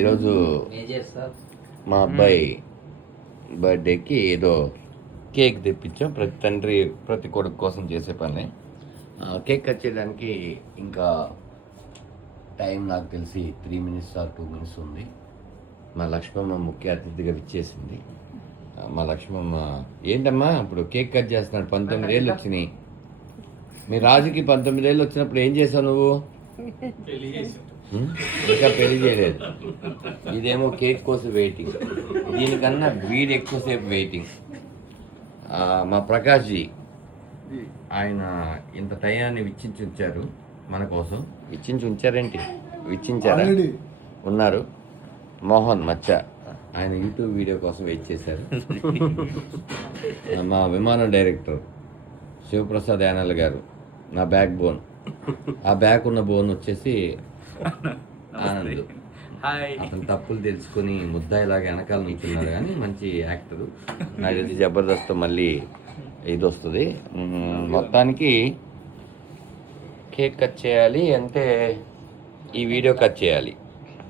ఈరోజు మా అబ్బాయి బర్త్డేకి ఏదో కేక్ తెప్పించాం. ప్రతి తండ్రి ప్రతి కొడుకు కోసం చేసే పని. కేక్ కట్ చేయడానికి ఇంకా టైం నాకు తెలిసి 3 minutes or 2 minutes ఉంది. మా లక్ష్మమ్మ ముఖ్య అతిథిగా విచ్చేసింది. మా లక్ష్మమ్మ ఏంటమ్మా ఇప్పుడు కేక్ కట్ చేస్తున్నాడు. 19 ఏళ్ళు వచ్చినాయి. మీ రాజుకి 19 ఏళ్ళు వచ్చినప్పుడు ఏం చేసావు నువ్వు? ఇంకా పెళ్లి చేయలేదు. ఇదేమో కేక్ కోసం వెయిటింగ్. దీనికన్నా వీడు ఎక్కువసేపు వెయిటింగ్. మా ప్రకాష్ జీ ఆయన ఇంత టయాన్ని విచ్చించి ఉంచారు మన కోసం. విచ్చించి ఉంచారేంటి? విచ్చించారా? ఉన్నారు. మోహన్ మచ్చ ఆయన యూట్యూబ్ వీడియో కోసం వెయిట్ చేశారు. మా విమానం డైరెక్టర్ శివప్రసాద్ యానల్ గారు నా బ్యాక్ బోన్. ఆ బ్యాక్ ఉన్న బోన్ వచ్చేసి ఆనంద్. అతను తప్పులు తెలుసుకొని ముద్దాయిలాగా వెనకాల నిల్చున్నారు. కానీ మంచి యాక్టరు. నాకు తెలిసి జబర్దస్త్ మళ్ళీ ఇది వస్తుంది. మొత్తానికి కేక్ కట్ చేయాలి అంటే ఈ వీడియో కట్ చేయాలి.